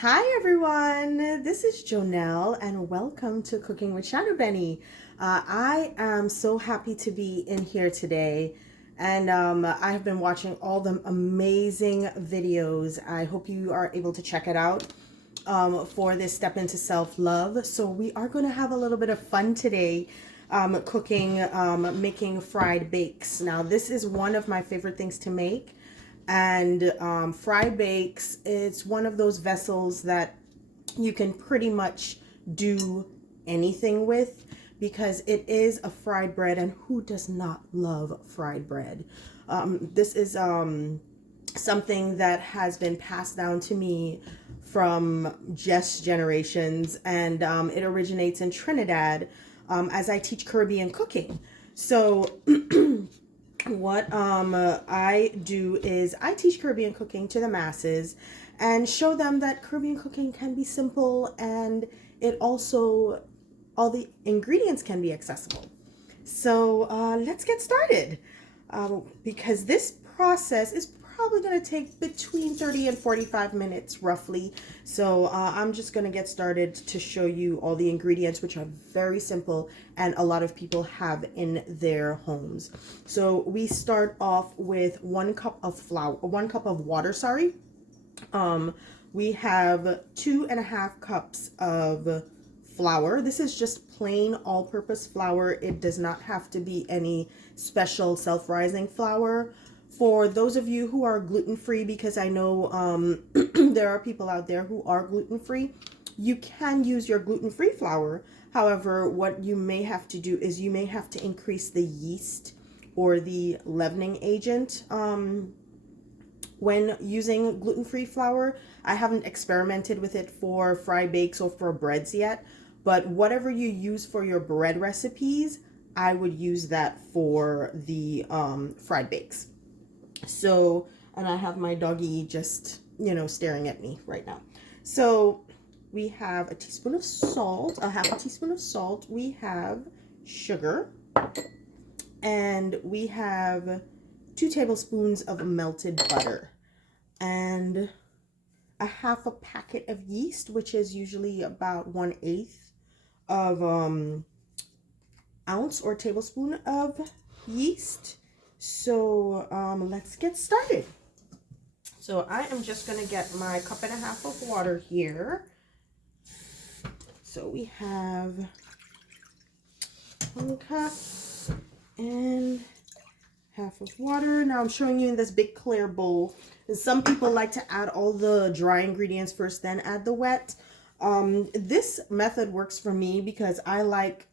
Hi everyone, this is Jonelle and welcome to Cooking with Shadow Benny. I am so happy to be in here today and I have been watching all the amazing videos. I hope you are able to check it out for this step into self-love. So we are going to have a little bit of fun today cooking, making fried bakes. Now this is one of my favorite things to make. And fry bakes, it's one of those vessels that you can pretty much do anything with because it is a fried bread, and who does not love fried bread? This is something that has been passed down to me from just generations, and it originates in Trinidad as I teach Caribbean cooking. So what I do is I teach Caribbean cooking to the masses and show them that Caribbean cooking can be simple, and it also, all the ingredients can be accessible. So let's get started because this process is probably going to take between 30 and 45 minutes roughly. So I'm just going to get started to show you all the ingredients, which are very simple and a lot of people have in their homes. So we start off with 1 cup of flour, 1 cup of water, sorry. We have 2.5 cups of flour. This is just plain all-purpose flour. It does not have to be any special self-rising flour. For those of you who are gluten-free, because I know there are people out there who are gluten-free, you can use your gluten-free flour. However, what you may have to do is you may have to increase the yeast or the leavening agent when using gluten-free flour. I haven't experimented with it for fry bakes or for breads yet, but whatever you use for your bread recipes, I would use that for the fried bakes. So, and I have my doggy just, staring at me right now. So we have a teaspoon of salt, a half a teaspoon of salt. We have sugar, and we have 2 tablespoons of melted butter, and a half a packet of yeast, which is usually about 1/8 of ounce or tablespoon of yeast. So let's get started. So I am just going to get my 1.5 cups of water here. So we have 1 cup and half of water. Now I'm showing you in this big clear bowl. Some people like to add all the dry ingredients first, then add the wet. This method works for me because I like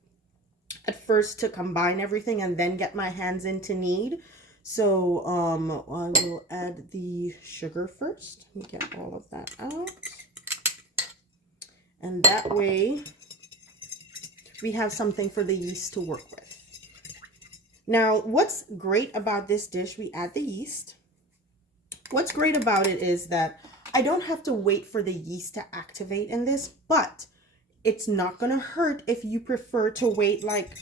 at first to combine everything and then get my hands into knead. So I will add the sugar first. Let me get all of that out. And that way we have something for the yeast to work with. Now, what's great about this dish, we add the yeast. What's great about it is that I don't have to wait for the yeast to activate in this, but it's not going to hurt if you prefer to wait like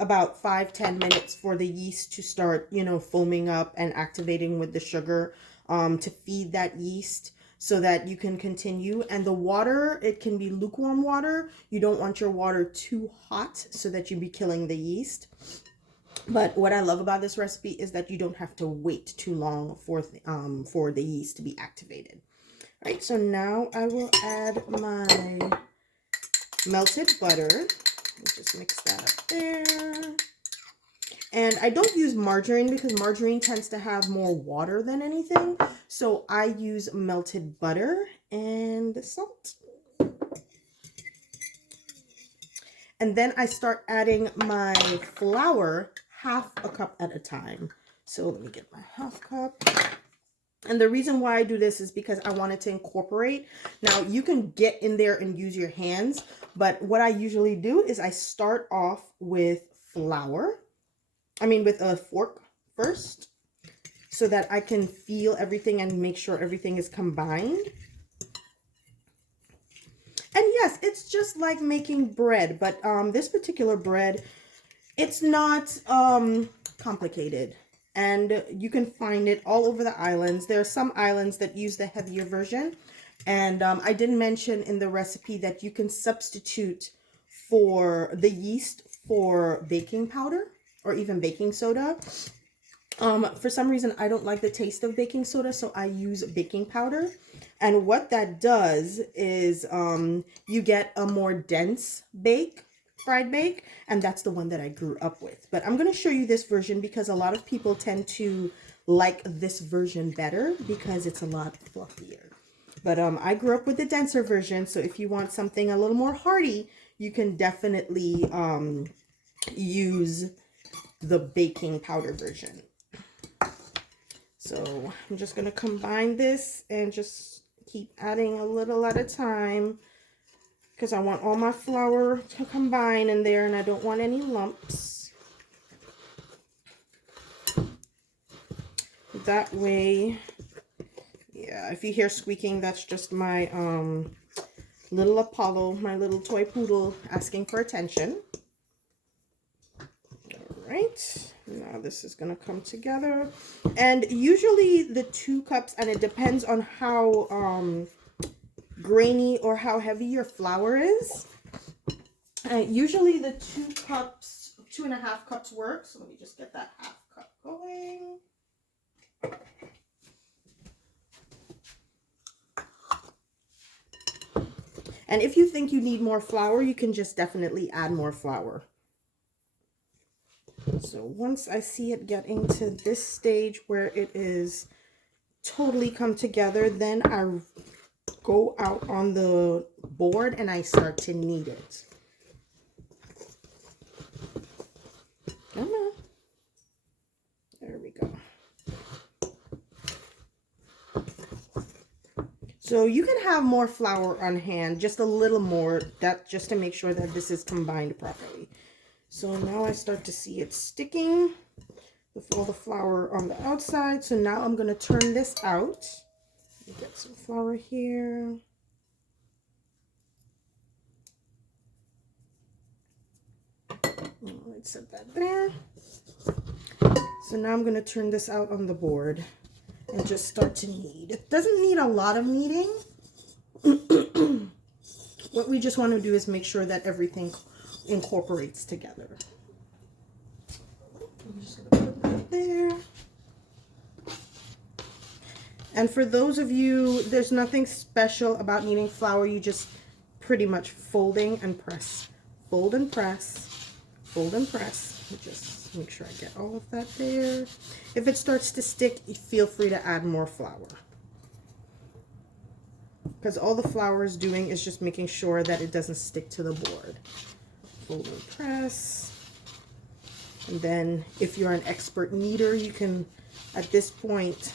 about 5-10 minutes for the yeast to start, foaming up and activating with the sugar to feed that yeast so that you can continue. And the water, it can be lukewarm water. You don't want your water too hot so that you be killing the yeast. But what I love about this recipe is that you don't have to wait too long for the yeast to be activated. All right, so now I will add my melted butter. We'll just mix that up there. And I don't use margarine because margarine tends to have more water than anything. So I use melted butter and salt. And then I start adding my flour, 1/2 cup at a time. So let me get my 1/2 cup. And the reason why I do this is because I want it to incorporate. Now you can get in there and use your hands, but what I usually do is I start off with with a fork first, so that I can feel everything and make sure everything is combined. And yes, it's just like making bread, but this particular bread, it's not complicated. And you can find it all over the islands. There are some islands that use the heavier version. And I didn't mention in the recipe that you can substitute for the yeast for baking powder or even baking soda. For some reason, I don't like the taste of baking soda, so I use baking powder. And what that does is you get a more dense fried bake, and that's the one that I grew up with. But I'm going to show you this version because a lot of people tend to like this version better because it's a lot fluffier. But I grew up with the denser version, so if you want something a little more hearty, you can definitely use the baking powder version. So I'm just going to combine this and just keep adding a little at a time because I want all my flour to combine in there and I don't want any lumps. That way, yeah, if you hear squeaking, that's just my little Apollo, my little toy poodle asking for attention. All right. Now this is going to come together, and usually the 2 cups, and it depends on how grainy or how heavy your flour is. Usually the 2.5 cups work. So let me just get that half cup going. And if you think you need more flour, you can just definitely add more flour. So once I see it getting to this stage where it is totally come together, then I go out on the board and I start to knead it. Come on. There we go. So you can have more flour on hand, just a little more, just to make sure that this is combined properly. So now I start to see it sticking with all the flour on the outside. So now I'm going to turn this out. Get some flour here. Let's set that there. So now I'm going to turn this out on the board and just start to knead. It doesn't need a lot of kneading. What we just want to do is make sure that everything incorporates together. I'm just going to put that there. And for those of you, there's nothing special about kneading flour. You just pretty much folding and press. Fold and press. Fold and press. Just make sure I get all of that there. If it starts to stick, feel free to add more flour. Because all the flour is doing is just making sure that it doesn't stick to the board. Fold and press. And then if you're an expert kneader, you can, at this point,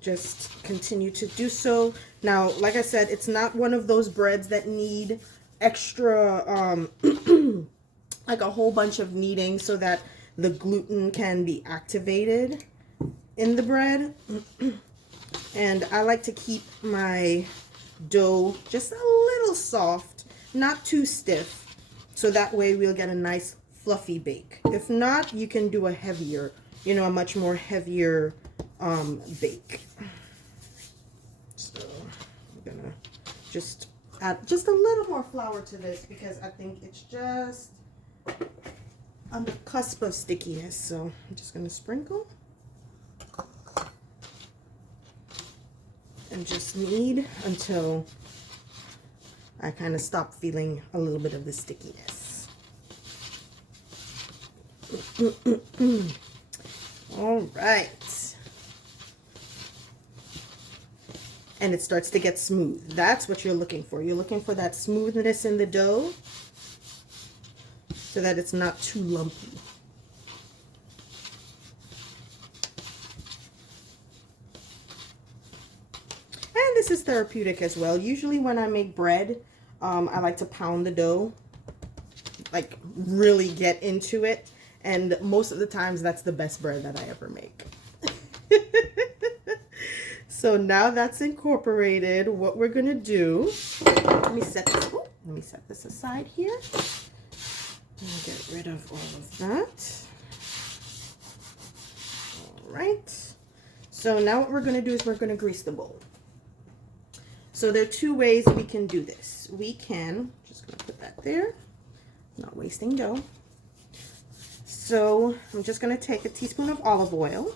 just continue to do so. Now, like I said, it's not one of those breads that need extra, like a whole bunch of kneading so that the gluten can be activated in the bread. And I like to keep my dough just a little soft, not too stiff, so that way we'll get a nice fluffy bake. If not, you can do a heavier, a much more heavier bake. So I'm gonna just add just a little more flour to this because I think it's just on the cusp of stickiness. So I'm just gonna sprinkle and just knead until I kind of stop feeling a little bit of the stickiness. All right. And it starts to get smooth. That's what you're looking for. You're looking for that smoothness in the dough so that it's not too lumpy. And this is therapeutic as well. Usually when I make bread, I like to pound the dough, like really get into it. And most of the times that's the best bread that I ever make. So now that's incorporated, what we're gonna do, let me set this aside here. And get rid of all of that. All right. So now what we're gonna do is we're gonna grease the bowl. So there are two ways we can do this. We can, just gonna put that there, not wasting dough. So I'm just gonna take a teaspoon of olive oil.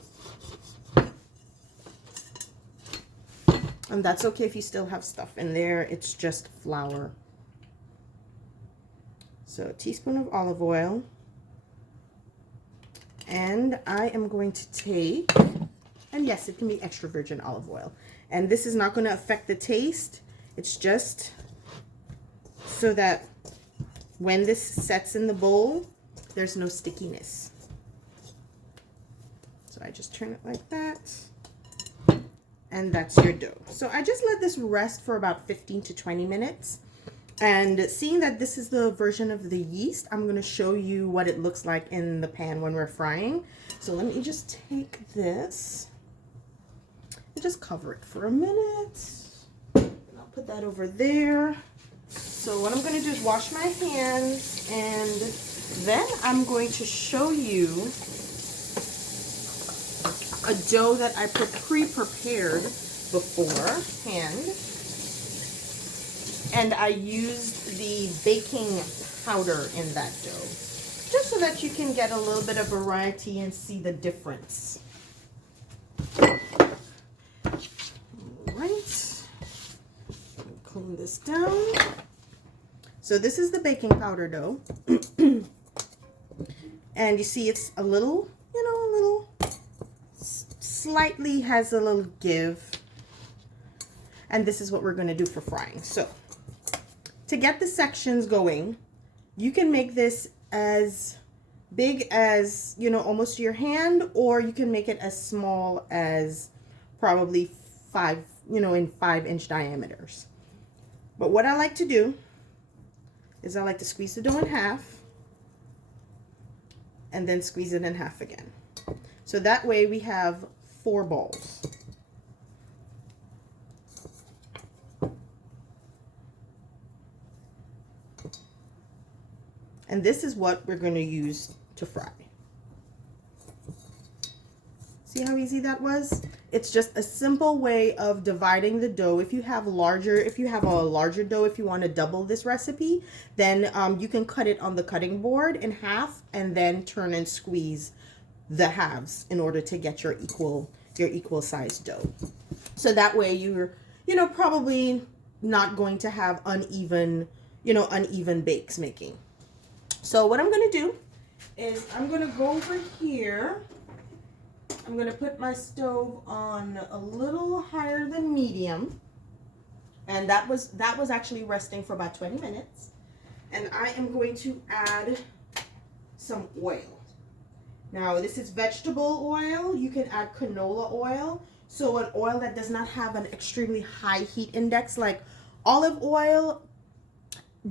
And that's okay if you still have stuff in there, it's just flour. So a teaspoon of olive oil. And I am going to take, and yes, it can be extra virgin olive oil. And this is not going to affect the taste. It's just so that when this sets in the bowl, there's no stickiness. So I just turn it like that. And that's your dough. So I just let this rest for about 15 to 20 minutes. And seeing that this is the version of the yeast, I'm going to show you what it looks like in the pan when we're frying. So let me just take this and just cover it for a minute. And I'll put that over there. So what I'm going to do is wash my hands, and then I'm going to show you a dough that I pre-prepared beforehand. And I used the baking powder in that dough, just so that you can get a little bit of variety and see the difference. All right, clean this down. So this is the baking powder dough. And you see it's a little, slightly has a little give. And this is what we're going to do for frying. So to get the sections going, you can make this as big as, almost your hand, or you can make it as small as probably in 5-inch diameters. But what I like to do is I like to squeeze the dough in half and then squeeze it in half again. So that way we have 4 balls. And this is what we're going to use to fry. See how easy that was? It's just a simple way of dividing the dough. If you have a larger dough, if you want to double this recipe, then you can cut it on the cutting board in half and then turn and squeeze the halves in order to get your equal sized dough. So that way you're, probably not going to have uneven bakes making. So what I'm going to do is I'm going to go over here. I'm going to put my stove on a little higher than medium. And that was actually resting for about 20 minutes. And I am going to add some oil. Now this is vegetable oil. You can add canola oil. So an oil that does not have an extremely high heat index, like olive oil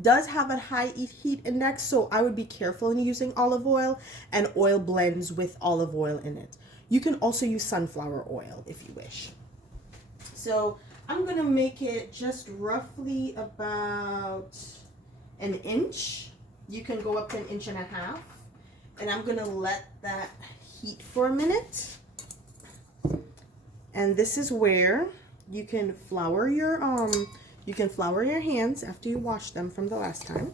does have a high heat index, so I would be careful in using olive oil, and oil blends with olive oil in it. You can also use sunflower oil if you wish. So I'm going to make it just roughly about an inch. You can go up to 1.5 inches. And I'm going to let that heat for a minute. And this is where you can flour your hands after you wash them from the last time.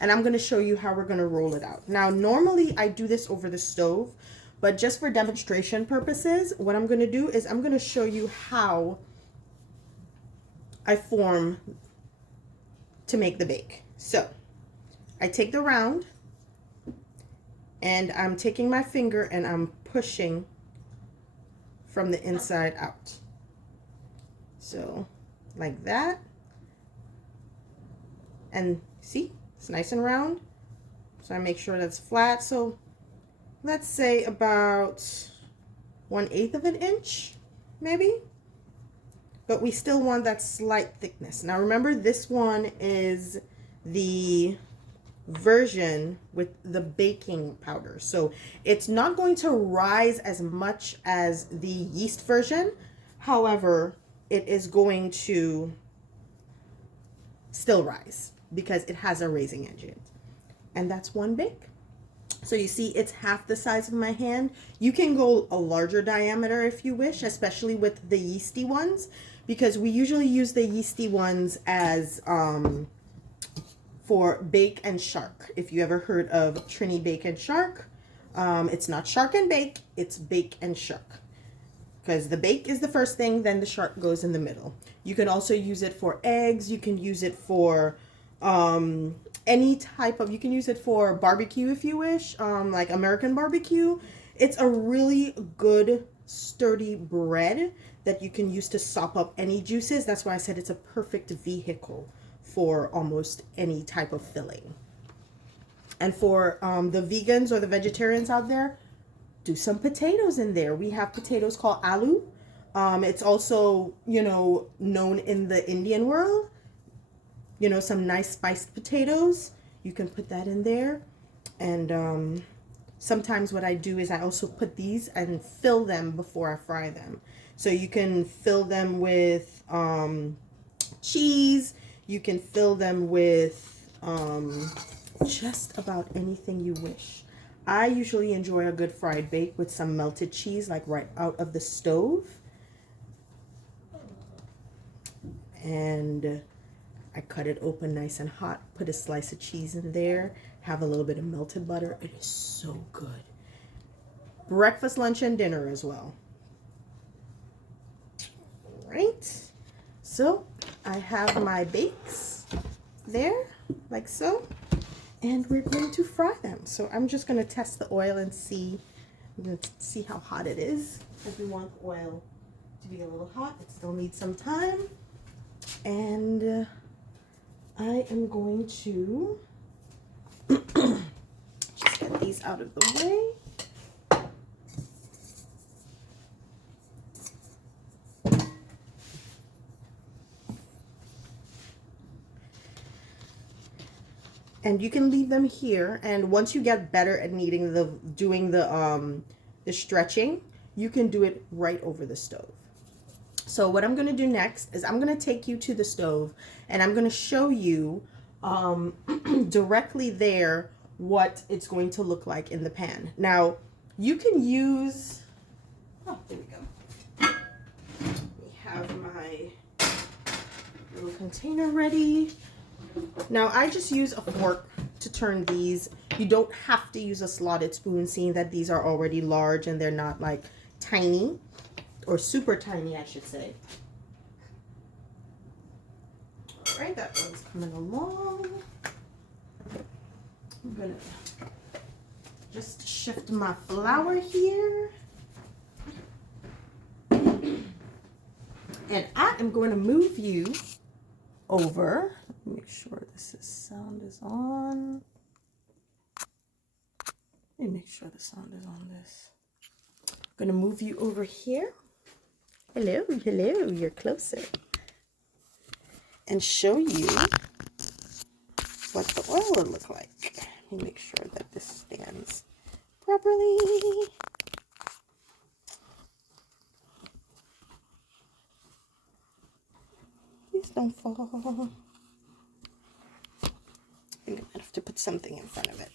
And I'm going to show you how we're going to roll it out. Now, normally I do this over the stove, but just for demonstration purposes, what I'm going to do is I'm going to show you how I form to make the bake. So I take the round and I'm taking my finger and I'm pushing from the inside out. So like that. And see, it's nice and round. So I make sure that's flat. So let's say about 1/8 of an inch, maybe. But we still want that slight thickness. Now remember, this one is the version with the baking powder. So it's not going to rise as much as the yeast version. However, it is going to still rise because it has a raising agent. And that's one bake. So you see it's half the size of my hand. You can go a larger diameter if you wish, especially with the yeasty ones, because we usually use the yeasty ones as for bake and shark. If you ever heard of trini bake and shark, it's not shark and bake, it's bake and shark. Because the bake is the first thing, then the shark goes in the middle. You can also use it for eggs. You can use it for any type of, you can use it for barbecue if you wish, like American barbecue. It's a really good sturdy bread that you can use to sop up any juices. That's why I said it's a perfect vehicle for almost any type of filling. And for the vegans or the vegetarians out there, do some potatoes in there. We have potatoes called aloo. It's also, you know, known in the Indian world. You know, some nice spiced potatoes. You can put that in there. And sometimes what I do is I also put these and fill them before I fry them. So you can fill them with cheese. You can fill them with just about anything you wish. I usually enjoy a good fried bake with some melted cheese, like right out of the stove. And I cut it open nice and hot, put a slice of cheese in there, have a little bit of melted butter. It is so good. Breakfast, lunch, and dinner as well. All right. So I have my bakes there, like so. And we're going to fry them. So I'm just going to test the oil and see. I'm going to see how hot it is. Because we want the oil to be a little hot. It still needs some time. And I am going to just get these out of the way. And you can leave them here, and once you get better at doing the stretching, you can do it right over the stove. So what I'm going to do next is I'm going to take you to the stove, and I'm going to show you directly there what it's going to look like in the pan. Now you can use, oh, there we go. We have my little container ready. Now I just use a fork to turn these. You don't have to use a slotted spoon, seeing that these are already large and they're not like tiny or super tiny, I should say. All right, that one's coming along. I'm gonna just shift my flour here. And I am going to move you over. Make sure sound is on. Let me make sure the sound is on this. I'm going to move you over here. Hello, hello, you're closer. And show you what the oil would look like. Let me make sure that this stands properly. Please don't fall. I think I might have to put something in front of it.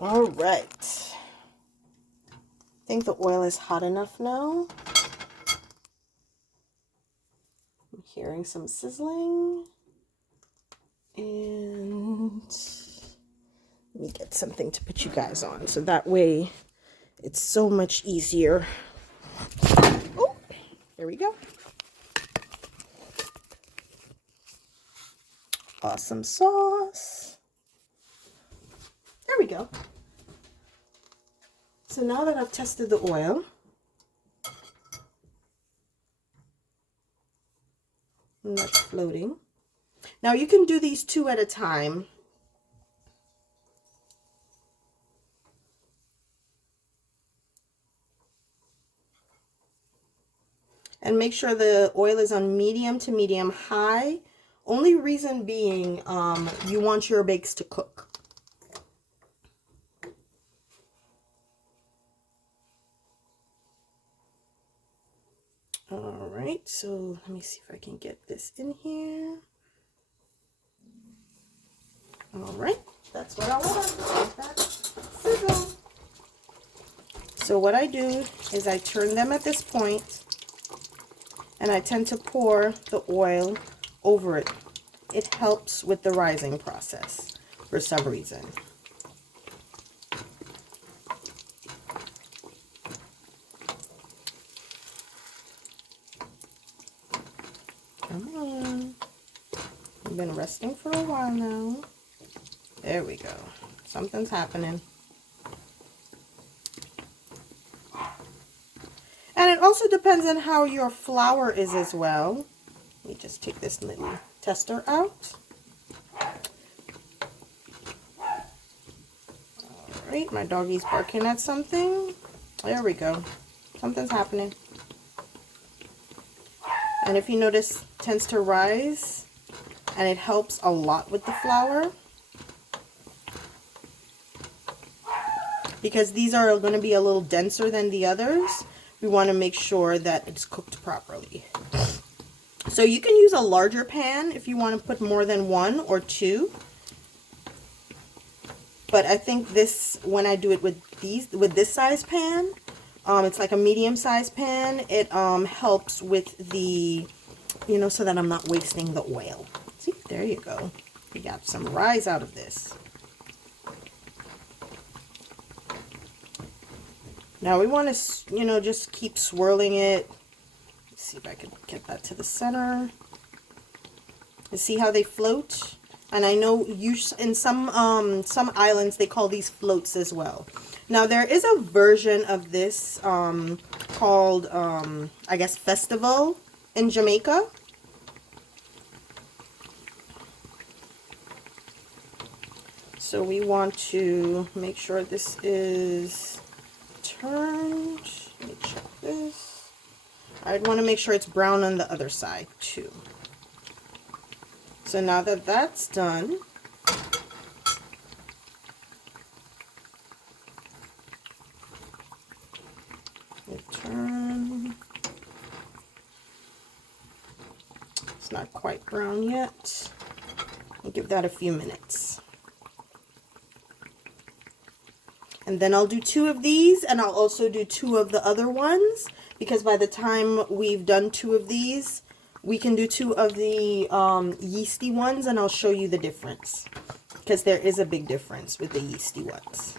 All right. I think the oil is hot enough now. I'm hearing some sizzling. And let me get something to put you guys on, so that way it's so much easier. Oh, there we go. Awesome sauce. There we go. So now that I've tested the oil, and that's floating. Now you can do these 2 at a time. And make sure the oil is on medium to medium high. Only reason being, you want your bakes to cook. All right, so let me see if I can get this in here. All right, that's what I want. That sizzle. So what I do is I turn them at this point, and I tend to pour the oil over it. It helps with the rising process for some reason. Come on. I've been resting for a while now. There we go. Something's happening. And it also depends on how your flour is as well. Let me just take this little tester out. Alright, my doggy's barking at something. There we go. Something's happening. And if you notice, it tends to rise, and it helps a lot with the flour. Because these are going to be a little denser than the others, we want to make sure that it's cooked properly. So you can use a larger pan if you want to put more than 1 or 2. But I think this, when I do it with this size pan, it's like a medium size pan, it helps with the, you know, so that I'm not wasting the oil. See, there you go. We got some rise out of this. Now we want to, you know, just keep swirling it. Let's see if I can get that to the center. You see how they float? And I know in some islands they call these floats as well. Now there is a version of this called, I guess, Festival in Jamaica. So we want to make sure this is turned. Let me check this. I'd want to make sure it's brown on the other side too. So now that that's done, turn. It's not quite brown yet. I'll give that a few minutes. And then I'll do 2 of these, and I'll also do 2 of the other ones, because by the time we've done 2 of these, we can do 2 of the yeasty ones, and I'll show you the difference, because there is a big difference with the yeasty ones.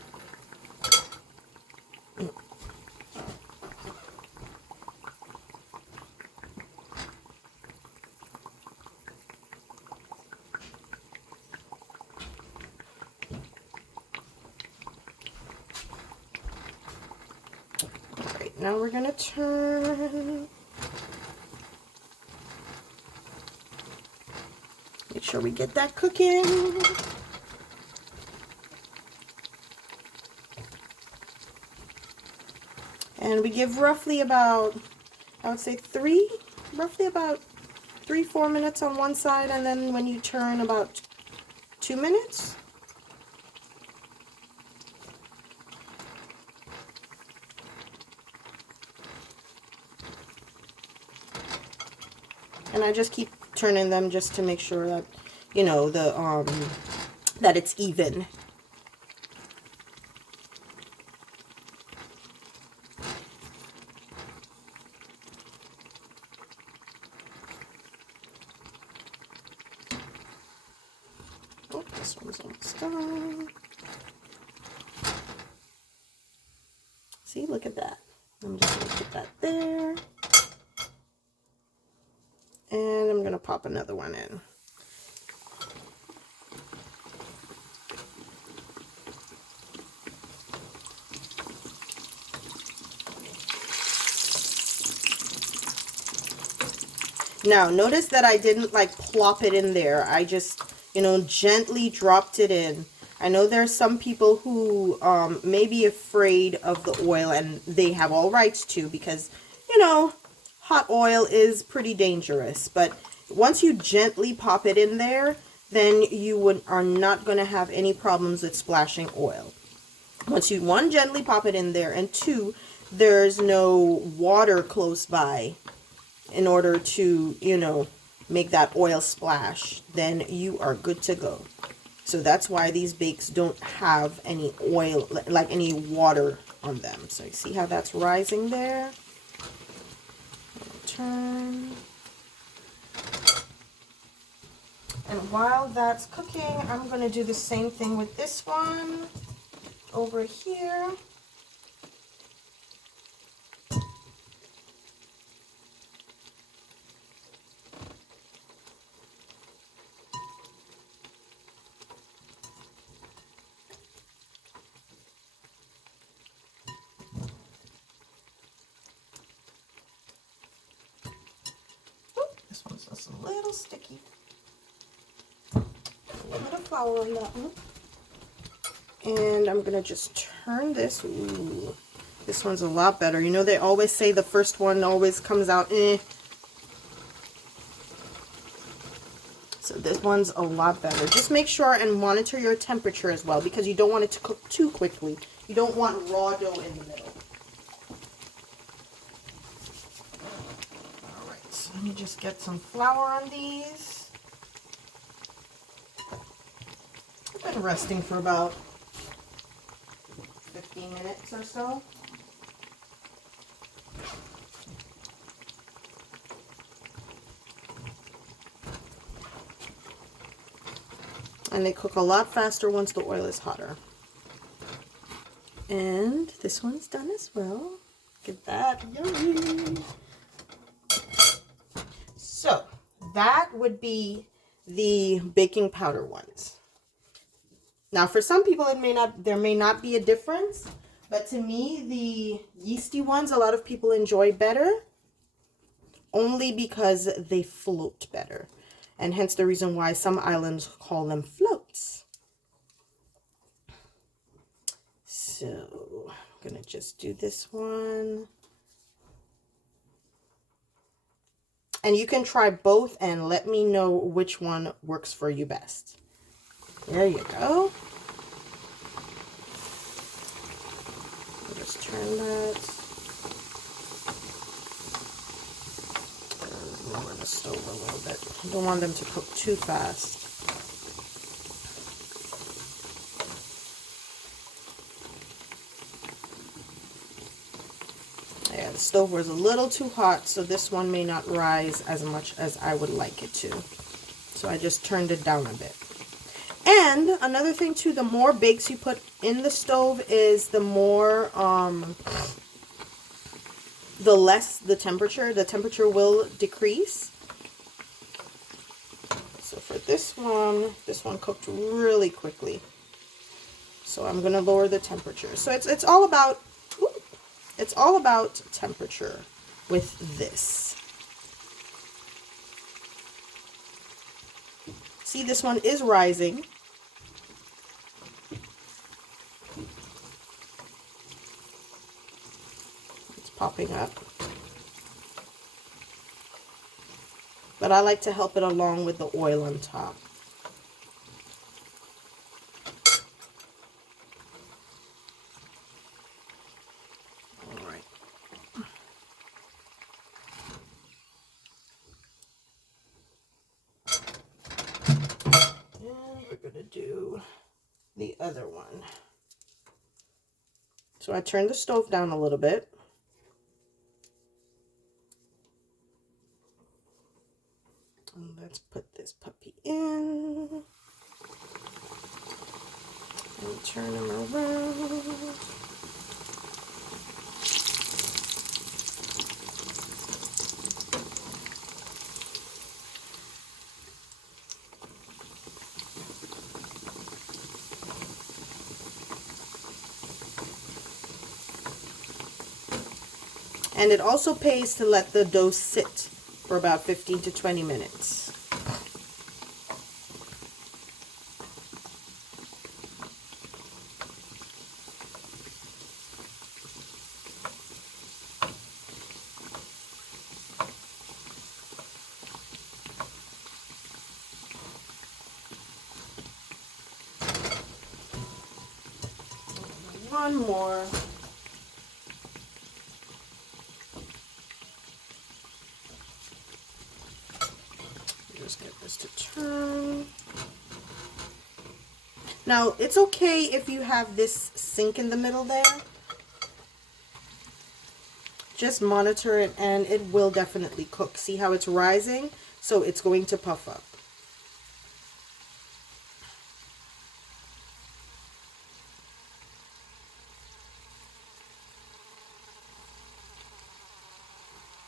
Now we're going to turn. Make sure we get that cooking. And we give roughly about, I would say roughly about 3-4 minutes on one side, and then when you turn, about 2 minutes. And I just keep turning them just to make sure that, you know, that it's even. Oh, this one's almost done. See, look at that. I'm just going to put that there. And I'm going to pop another one in. Now, notice that I didn't like plop it in there. I just, you know, gently dropped it in. I know there's some people who may be afraid of the oil, and they have all rights to, because, you know, hot oil is pretty dangerous. But once you gently pop it in there, then you are not going to have any problems with splashing oil. Once you, 1, gently pop it in there, and 2, there's no water close by in order to, you know, make that oil splash, then you are good to go. So that's why these bakes don't have any oil, like any water on them. So you see how that's rising there? Turn. And while that's cooking, I'm going to do the same thing with this one over here. This one's just a little sticky. A little bit of flour on that one. And I'm going to just turn this. Ooh, this one's a lot better. You know, they always say the first one always comes out So this one's a lot better. Just make sure and monitor your temperature as well, because you don't want it to cook too quickly. You don't want raw dough in the middle. Alright, so let me just get some flour on these. I've been resting for about 15 minutes or so. And they cook a lot faster once the oil is hotter. And this one's done as well. Look at that. Yummy. So that would be the baking powder ones. Now for some people there may not be a difference, but to me the yeasty ones a lot of people enjoy better, only because they float better. And hence the reason why some islands call them floats. So I'm going to just do this one. And you can try both and let me know which one works for you best. There you go. I'll just turn that. Lower the stove a little bit. I don't want them to cook too fast. Yeah, the stove was a little too hot, so this one may not rise as much as I would like it to. So I just turned it down a bit. And another thing too, the more bakes you put in the stove is the more, the less the temperature will decrease. So for this one cooked really quickly. So I'm going to lower the temperature. So it's all about, it's all about temperature with this. See, this one is rising. It's popping up. But I like to help it along with the oil on top. All right. And we're going to do the other one. So I turned the stove down a little bit. And let's put this puppy in. And turn him around. And it also pays to let the dough sit for about 15 to 20 minutes. One more. Just to turn. Now, it's okay if you have this sink in the middle there. Just monitor it and it will definitely cook. See how it's rising? So it's going to puff up.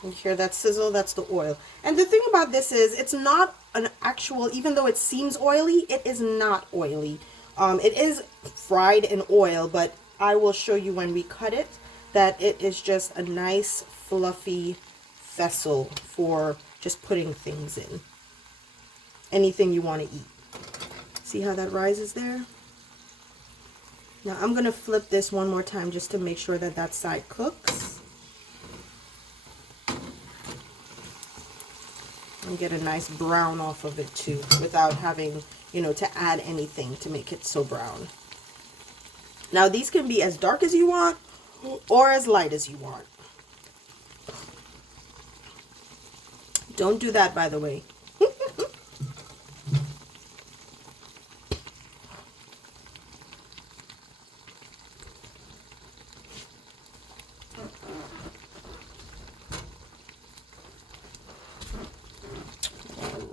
You hear that sizzle? That's the oil. And the thing about this is it's not an actual, even though it seems oily, it is not oily. It is fried in oil, but I will show you when we cut it that it is just a nice fluffy vessel for just putting things in. Anything you want to eat. See how that rises there? Now I'm going to flip this one more time just to make sure that that side cooks. And get a nice brown off of it too, without having, you know, to add anything to make it so brown. Now these can be as dark as you want or as light as you want. Don't do that, by the way.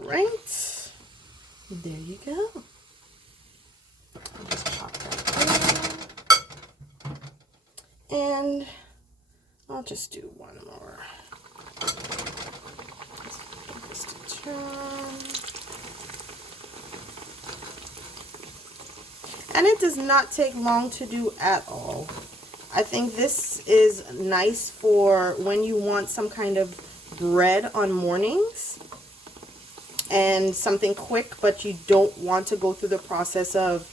Right, there you go. Just pop that in. And I'll just do one more. Just to turn. And it does not take long to do at all. I think this is nice for when you want some kind of bread on mornings. And something quick, but you don't want to go through the process of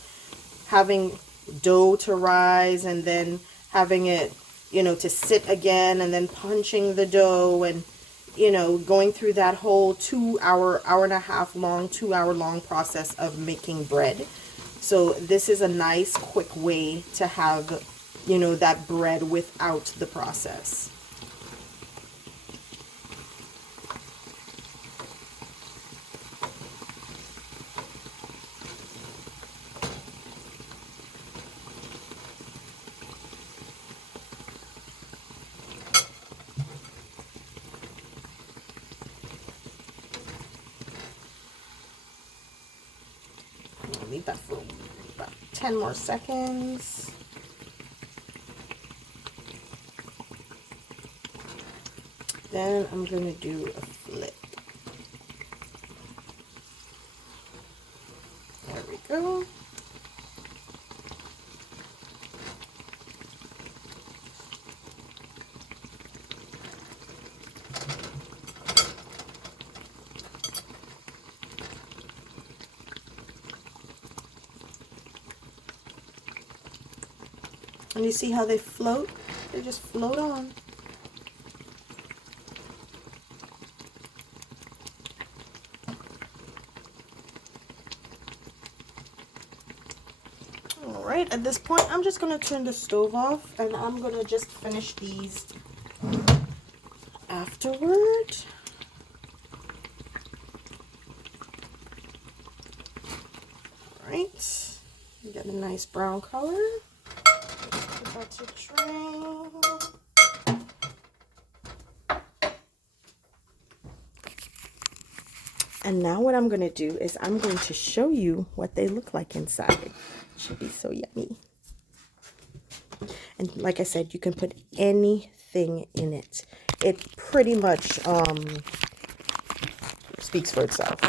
having dough to rise and then having it, you know, to sit again and then punching the dough and, you know, going through that whole 2 hour, hour and a half long, 2 hour long process of making bread. So this is a nice quick way to have, you know, that bread without the process. Leave that for about 10 more seconds. Then I'm going to do a flip. There we go. And you see how they float? They just float on. Alright, at this point, I'm just going to turn the stove off and I'm going to just finish these afterward. Alright, get a nice brown color. Put that to drain. And now what I'm going to do is I'm going to show you what they look like inside. It should be so yummy. And like I said, you can put anything in it. It pretty much speaks for itself.